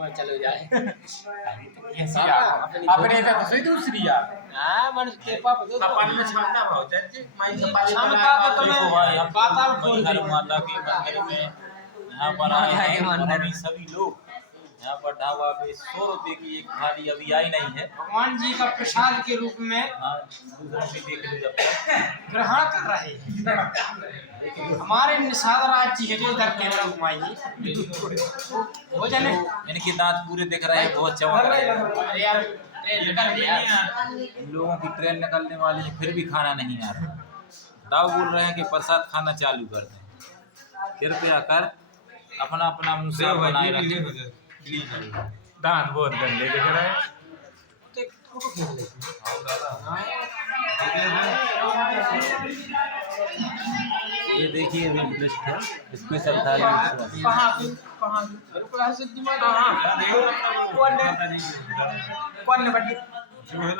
मैं चलो जाए कैसी यार अपने का तो सही दूसरी यार हां मन के पाप दो अपन में क्षमता बहुत है जी माई से पाले क्षमता तो तुम्हें भाई हम पाताल खोल हर माता के मंदिर में यहाँ पर आए हैं और अभी सभी लोग यहाँ पर ढाबा पे 100 रुपए की एक थाली अभी आई नहीं है। भगवान जी का प्रसाद के रूप में हाँ दूसरों की देख लो जब तक ग्रहण कर रहे हैं हमारे निषाद राज जी है जो इधर कैमरा घुमाइए हो जाने इनके दांत पूरे दिख रहे हैं, बहुत चमक रहे हैं। अरे यार ट्रेन निकल गया इन लोगों की ट्रेन निकलने वाली है फिर भी खाना नहीं आ रहा। दाऊ बोल रहे हैं कि प्रसाद खाना चालू कर दें, कृपया कर अपना अपना मुंह साफ बनाए रखें। दांत बहुत गंदे दिख रहे हैं। ये देखिए रूम लिस्ट है, स्पेशल थाली कहाँ कहाँ कौन ने बटी